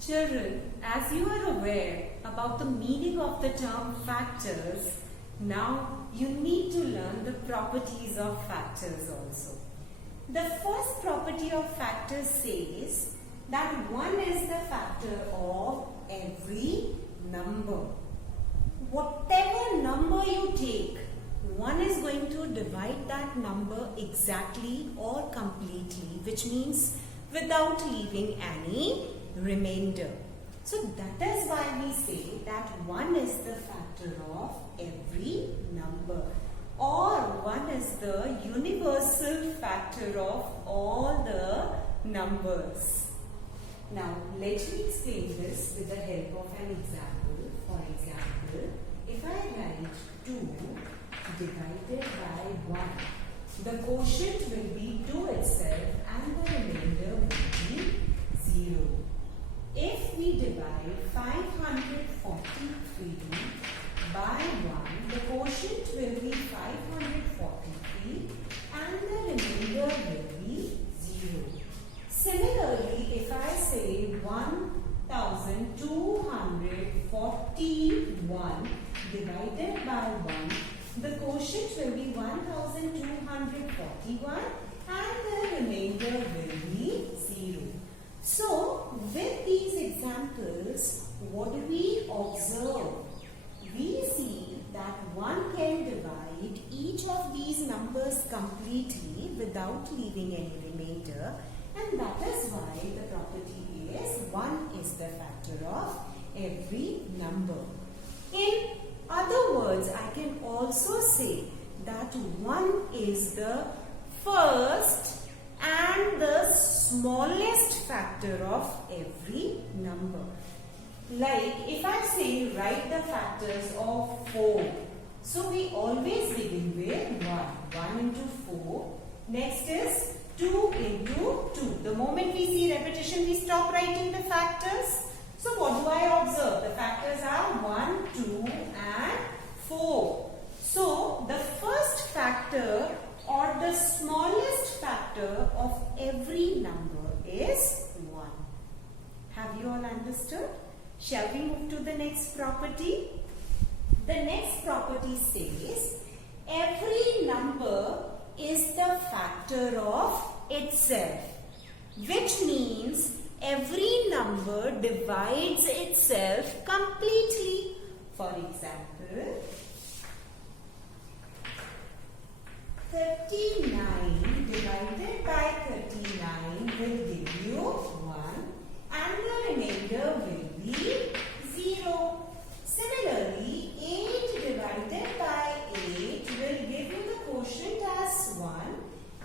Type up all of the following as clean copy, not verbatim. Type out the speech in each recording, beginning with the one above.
Children, as you are aware about the meaning of the term factors, now you need to learn the properties of factors also. The first property of factors says that 1 is the factor of every number. Whatever number you take, 1 is going to divide that number exactly or completely, which means without leaving any remainder. So that is why we say that 1 is the factor of every number, or 1 is the universal factor of all the numbers. Now let me explain this with the help of an example. For example, if I write 2 divided by 1, the quotient will be 2 itself and the remainder will be 0. If we divide 543 by 1, the quotient will be 543 and the remainder will be 0. Similarly, if I say 1241 divided by 1, the quotient will be 1241 and the remainder will be 0. So, with these examples, what do we observe? We see that 1 can divide each of these numbers completely without leaving any remainder, and that is why the property is 1 is the factor of every number. In other words, I can also say that 1 is the first and the smallest factor of every number. Like if I say write the factors of 4, so we always begin with 1 into 4. Next is 2 into 2. The moment we see repetition, we stop writing the factors. So what do I observe? The factors are 1, 2 and 4. So the first factor or the smallest factor of every number is 1. Have you all understood? Shall we move to the next property? The next property says every number is the factor of itself, which means every number divides itself completely. For example, 39 divided by 39 will give you 1 and the remainder will be 0. Similarly, 8 divided by 8 will give you the quotient as 1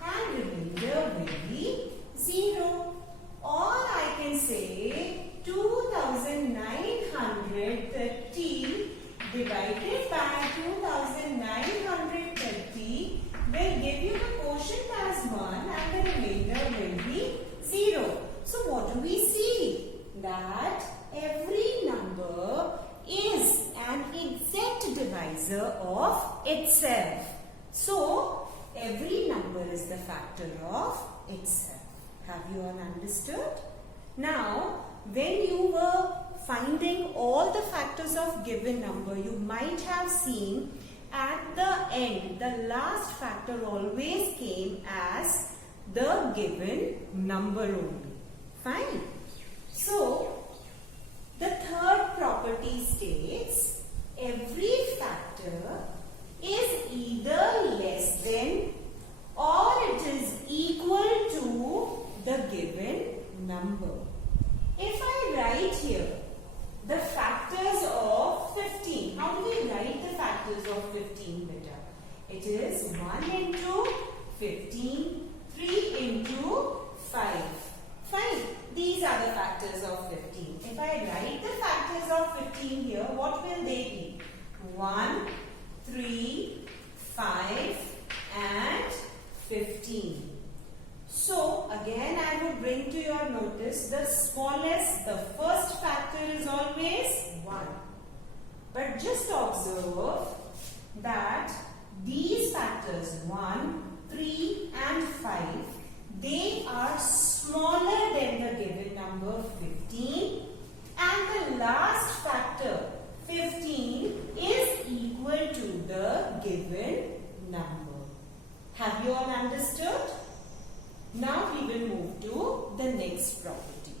and remainder will be 0. Or I can say 2930 divided by 2930 will give you the quotient as 1 and the remainder will be 0. So what do we see? That every number is an exact divisor of itself. So every number is the factor of itself. Have you all understood? Now, when you were finding all the factors of given number, you might have seen at the end, the last factor always came as the given number only. Fine. So, the third property states every factor is either less than or it is equal to the given number. If I write here the factors of 15, how do we write the factors of 15 beta? It is 1 into 15, 3 into 5. Fine. These are the factors of 15. If I write the factors of 15 here, what will they be? 1, 3, 5 and 15. So again I would bring to your notice the smallest, the first factor is always 1. But just observe that these factors 1, 3 and 5, they are smaller than the given number 15 will move to the next property.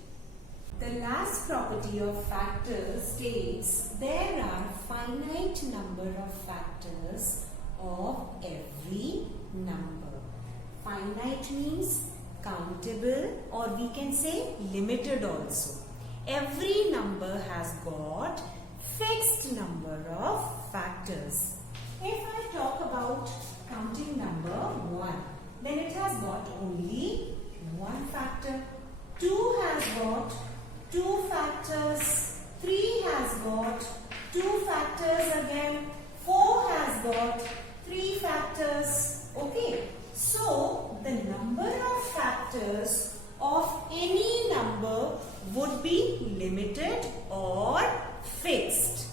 The last property of factors states there are finite number of factors of every number. Finite means countable, or we can say limited also. Every number has got fixed number of factors. If I talk about counting number 1, then it has got only one factor. 2 has got 2 factors. 3 has got 2 factors again. 4 has got 3 factors. Okay. So, the number of factors of any number would be limited or fixed.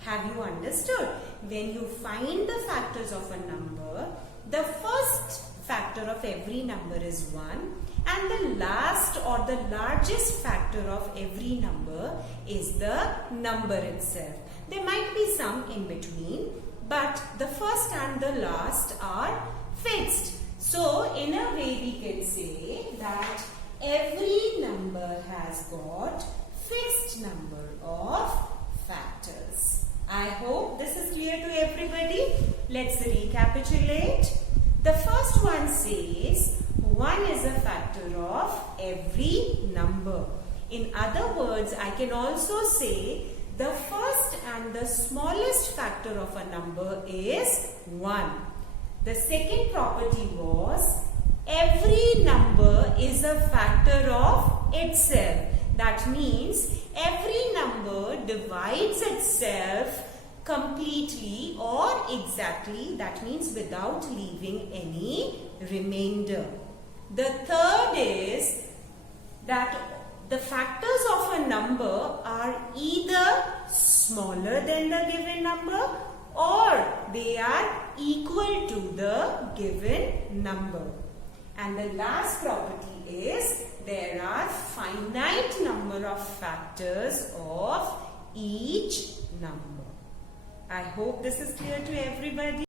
Have you understood? When you find the factors of a number, the first factor of every number is 1 and the last or the largest factor of every number is the number itself. There might be some in between, but the first and the last are fixed. So, in a way we can say that every number has got fixed number of factors. I hope this is clear to everybody. Let's recapitulate. The first one says 1 is a factor of every number. In other words, I can also say the first and the smallest factor of a number is 1. The second property was every number is a factor of itself. That means every number divides itself completely or exactly. That means without leaving any remainder. The third is that the factors of a number are either smaller than the given number or they are equal to the given number. And the last property is there are finite number of factors of each number. I hope this is clear to everybody.